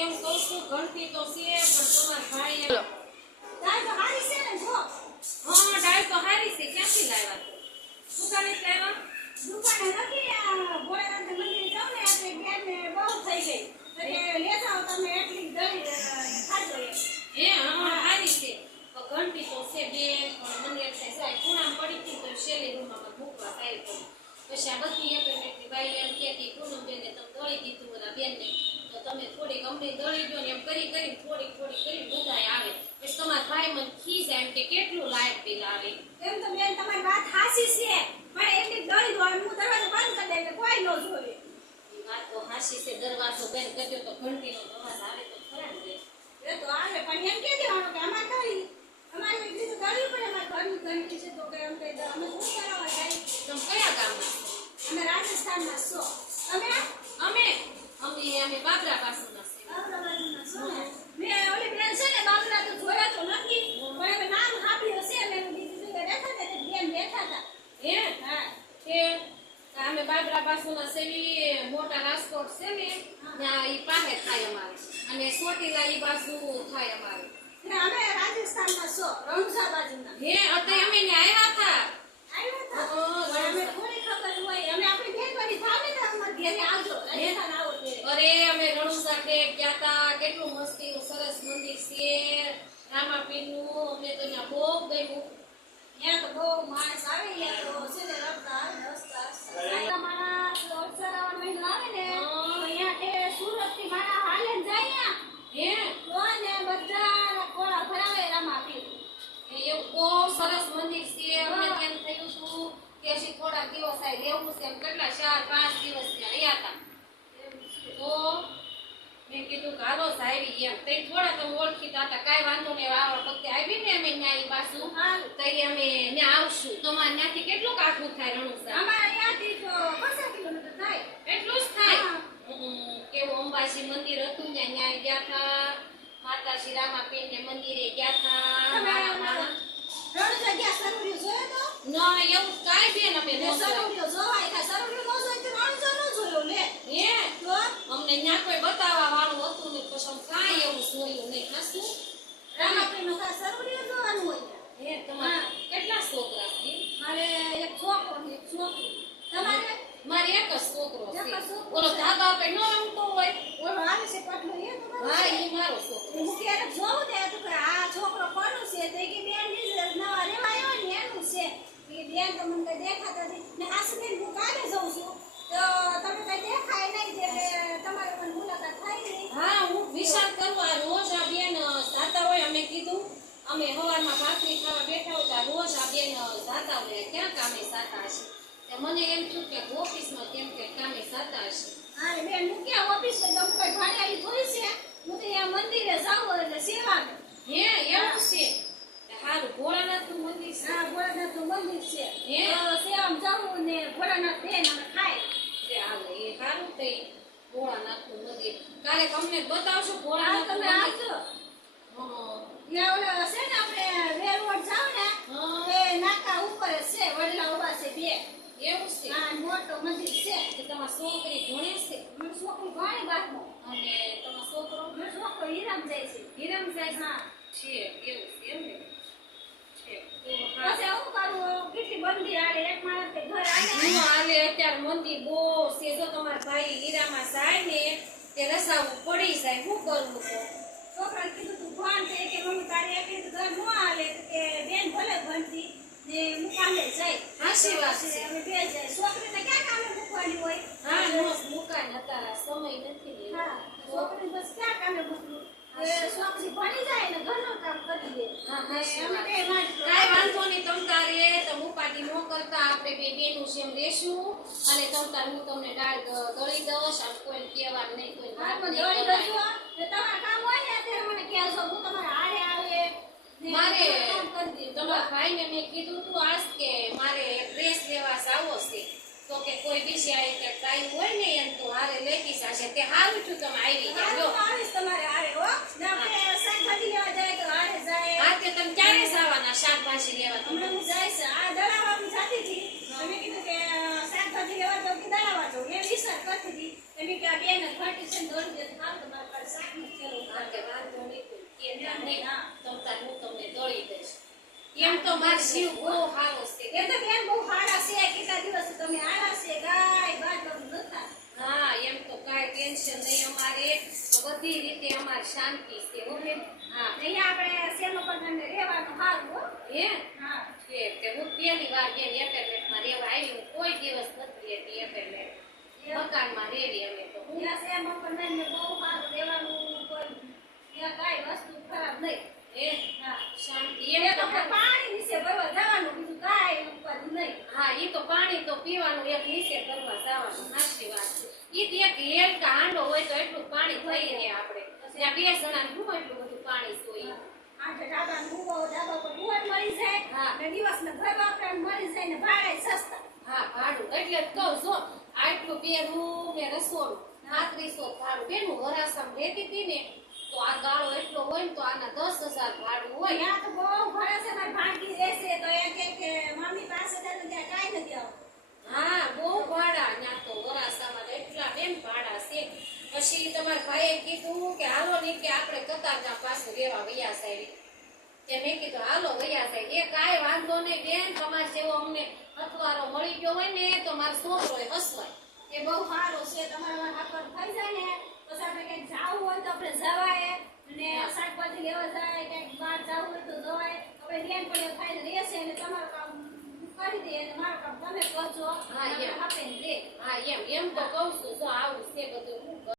એમ કહું છું ઘંટી તો છે પણ તમાર ભાઈ દાળ તો હારી છે ને જો. હા દાળ તો હારી છે ક્યાંથી લાવ્યા દુકાને લાવ્યા દુકાને નથી ભોળાનાથ મંદિરે જાવ ને એટલે બેન ને બહુ થઈ ગઈ એટલે લે જાઓ તમે એટલી દળી ખાજો એ હા હારી છે તો ઘંટી તો છે બે પણ મને એમ થાય ખૂણામાં પડી હતી તો શેલી રૂમમાં મૂકવા થાય તો પછી આ બધી એક બાઈ એમ કહેતી પૂનમ બેને તમે દળી દીધું ઓલા બેનને તો તમે થોડીક અમને દળી દો ને એમ કરી થોડીક કરી બધાય આવે પછી તમારા ભાઈ મને ખીજાય એમ કે કેટલું લાઈટ બિલ આવે એમ તો બેન તમારી વાત હાસી છે પણ એટલી દળી દો હું દરવાજો બંધ કરી દે એટલે કોઈ ન જોવે. એ વાત તો હાસી છે દરવાજો બંધ કર્યો તો ઘંટીનો અવાજ આવે તો ખરા ને એ તો આવે પણ એમ કે દેવાનું કે અમાર દળી અમારે એટલી તો દળી પડે અમાર ઘરની ઘંટી છે તો કે એમ કહી દે અમે શું કરાવવા જાય. તમે કયા ગામમાં અમે રાજસ્થાનમાં છો. અમે બાબરા પાસેના છે બાબરાબાજુના છો ને મેં ઓલી બેન છે ને બાબરા તો જોયા તો નથી પણ અમે નામ સાંભળ્યું છે મેં બીજી જગ્યાએ રહેતા હતા તે બેન બેઠા હતા. હે હા કે અમે બાબરા પાસેના સેવી મોટા રાજકોટ છે ને ત્યાં ઈ પાસે થાય અમારે અને સોટીલા ઈ બાજુ થાય અમારે ને અમે રાજસ્થાનમાં છો રણુજા બાજુના. હે અત્યારે અમે ને આવ્યા હતા આવ્યા હતા અમે થોડી ખબર હોય અમે આપણી બેન બની થાવ ને અમાર ઘરે આવજો રાજસ્થાન આવો ત્યારે. અરે અમે રણુજા ટેક ગયા હતા કેટલું મસ્તી સરસ મંદિર છે રામાપીરનું અમને તો ત્યાં બહુ ગમ્યું. ત્યાં તો બહુ માણસ આવે ત્યાં તો છે ને રમતા રસ્તા તમારા અવસરાવા મહિનો આવે ને તો અહીંયા તે સુરત થી મારા હાલે જાય હે તો ને બધા કોળા ભરાવે રામાપીર. એવું બહુ સરસ મંદિર છે અમને કેમ થયું હતું કે હજી થોડાક દિવસ આ રહેવું છે એમ કેટલા 4-5 દિવસ ત્યાં રહ્યા હતા તો મેં કીધું કે હાલો સાહેબી એમ તઈ થોડા તમે ઓળખીતા હતા કાંઈ વાંધો નહીં આ વખતે આવી ને અમે ન્યાય પાછું તઈ અમે ત્યાં આવશું તમારે ત્યાંથી કેટલું કાઠું થાય રણુસા અમારા ત્યાંથી તો 50 કિલોમીટર થાય. એટલું જ થાય કેવું અંબાજી મંદિર હતું ને ન્યાય ગયા હતા માતાજી રામાપીર ને મંદિરે ગયા હતા રણુજા ગયા સરોવર જોયો તો ના એવું કાંઈ બેન અમે ન સરોવર જોવાય કે સરોવર નો જોઈ તો રણુજા નો જોયો લે હે તો અમને ત્યાં કોઈ બતાવવા વાળું હતું ને પછી કાંઈ એવું જોયું નહીં હાસું રામાપીર નો કા સરોવર જોવાનું હોય. હે તમારા કેટલા છોકરા છે મારે એક છોકરો ને એક છોકરી. તમારે મારે એક જ છોકરો એક જ છે છોકરો ઓલો ધાબા પર નો રમતો હોય ઓલો આવે છે પાટલો એ તમારો હા ઈ મારો છોકરો હું ક્યારેક જોઉં ને તો કે આ છોકરો કોનું છે તો કે બેન ની નવા રેવાયો ને એનું છે કે બેન તો મને કઈ દેખાતા નથી ને હાસબેન હું કાલે જઉં છું તો તમે કઈ દેખાય નહીં એટલે તમારે પણ મુલાકાત થાય નહીં. હા હું વિચાર કરું આ રોજ આ બેન જાતા હોય અમે કીધું અમે સવારમાં ભાખરી ખાવા બેઠા હોય તો રોજ આ બેન જાતા હોય ક્યાં કામે જાતા હશે તે મને એમ થયું કે ઓફિસમાં કેમ કે કામે જાતા હશે. હા બેન હું ક્યાં ઓફિસ ને તો કઈ ભાણિયાલી થોડી છે હું તો અહીંયા મંદિરે જાઉં એટલે સેવા હે એવું છે હારું ભોળાનાથનું મંદિર છે હા ભોળાનાથનું મંદિર છે હે? તો સેવામાં જાઉં ને ભોળાનાથ બેન અમે ખાય જે હાલે એ હારું થઈ ભોળાનાથનું મંદિર કાલે તમને બતાવશું હા ભોળાનાથનું તમે મંદિર. આવજો હં. ત્યાં ઓલા છે ને આપણે રેલરોડ જાવ ને હા. એ નાકા ઉપર જ છે વડલા ઉભા છે બે. એવું છે હા મોટો મંદિર છે. કે તમારી છોકરી ભણે છે મારો છોકરો ઘણી બારમો અને તમારો છોકરો મારો છોકરો હીરામ જાય છે. હિરમ જાય હા છે એવું છે એમ ને છે તો પછી હું કરું કેટલી બંદી આડે એક માણસ તે ઘર આને હું હાલે અત્યારે મંદિર બહુ છે જો તમારા ભાઈ હીરામાં જાય ને તે રસાવું પડી જાય શું કરવું તો છોકરાને કીધું તું ભણ તે કે મમ્મી તારે એકલી તો ઘર ન હાલે તો કે બેન ભલે ભણતી ને હું કામે જાય. હાચી વાત છે. અમે બે જાય છોકરીને ક્યાં કામે મૂકવાની હોય. હા નોસ મુકાય નતા સમય નથી ને હા છોકરીને બસ ક્યાં કામે મૂકવું છોકરી ભણી જાય ને ઘરનું કામ કરી દે. હા હાચી અમે વાત. બે માંડ કાંઈ વાંધો નહીં તમ તારે તો ઉપાધિ ન કરતા આપણે બે બેનું જેમ રહેશું અને તમ તાર હું તમને દાળ દળી દઉં આમ કોઈને કહેવાનું નહીં કોઈ હા વાત પણ નહીં દોડી કરવાની. દજો તો તમારા કામ હોય ને ત્યારે મને કહેજો હું તમારા હારે આવે ને મારે કામ કરી દઉં. તમારા ભાઈને મેં કીધું તું આજ કે મારે ડ્રેસ લેવા જાવો છે તો કે કોઈ બીજી આવી કે ટાઈમ હોય ને એમ તો હારે લેતી જશે તે હારું થયું તમે આવી હા, ગયા હું આવીશ તમારે હારે હો ને આપણે શાકભાજી લેવા જાય તો હારે જાય. હા તે તમે ક્યારે જવાના શાકભાજી લેવા તમે હમણાં હું જઈશ આ દળાવા હું જાતી હતી તમે કીધું કે શાકભાજી લેવા જાઉં કે દળાવા જાઉં એ વિચાર કરતી હતી તમે કે આ બેન ઘટી છે ને દોડી દે તો હાલ તમારા પાસે શાક નથી. નહીં હા. તમતાર હું તમને દળી દઈશ એમ તો મારો જીવ બહુ સારો છે એ તો બેન બહુ સારા છે કેટલા દિવસ તમે આરા છે કાંઈ બાદ નતા હા એમ તો કાંઈ ટેન્શન નહીં અમારે બધી રીતે અમારે શાંતિ છે હો બેન હા અહીંયા આપણે સેનો પણ રહેવાનું સારું હો હે હા છે કે હું પહેલી વાર બેન એપાર્ટમેન્ટમાં રહેવા આવી હું કોઈ દિવસ નથી રહેતી એપાર્ટમેન્ટ મકાનમાં રહેવી અમે તો હું ત્યાં સેનો પણ બહુ સારું રહેવાનું કોઈ ત્યાં કાંઈ વસ્તુ ખરાબ નહીં હે હા શાંતિ એ એમ તો તો પાણી નીચે ભરવા જવાનું બીજું કાંઈ ઉપાધિ નહીં હા ઈ તો પાણી તો પીવાનું એક નીચે કરવા જવાનું સાચી વાત છે ઈ તો એક હેલ કે હાંડો હોય તો એટલું પાણી થઈ ને આપણે ત્યાં બે જણાને શું એટલું બધું પાણી જોઈએ આઠ ડાબા ડાબા પર ડુવર મળી જાય હા. ને દિવસના ઘર વાપરાને મળી જાય ને ભાડે સસ્તા હા ભાડું એટલે જ કહું જો આટલું બે રૂમ ને રસોડું 3500 ભાડું બેનું વરાસામાં રહેતી હતી ને તો આ ગાળો એટલો હોય ને તો આના 10,000 ભાડું હોય ત્યાં તો બહુ ઘરે છે મારી ભાણકી રહેશે તો એ કહે કે મમ્મી પાસે તને ત્યાં કાંઈ નથી આવતું હા બહુ ભાડા ત્યાં તો વરાસામાં તો એટલા બેન ભાડા છે પછી તમારા ભાઈએ કીધું કે હાલો ને કે આપણે કતારના પાસે રહેવા વયા સાહેબ તે મેં કીધું હાલો વયા સાહેબ એ કાંઈ વાંધો નહીં બેન તમારે જેવો અમને અથવારો મળી ગયો હોય ને તો મારો છોકરો હસવાય એ બહુ સારું છે તમારા હાકર થઈ જાય ને પછી આપણે ક્યાંક જાવું હોય તો આપણે જવાય ને શાકભાજી લેવા જાય ક્યાંક બહાર જવું હોય તો જવાય આપણે રેન પણ ખાઈને રહેશે અને તમારું કામ કરી દે અને મારું કામ તમે કરજો હા, એમ. આપે ને રે હા એમ તો કહું છું જો આવું છે બધું હું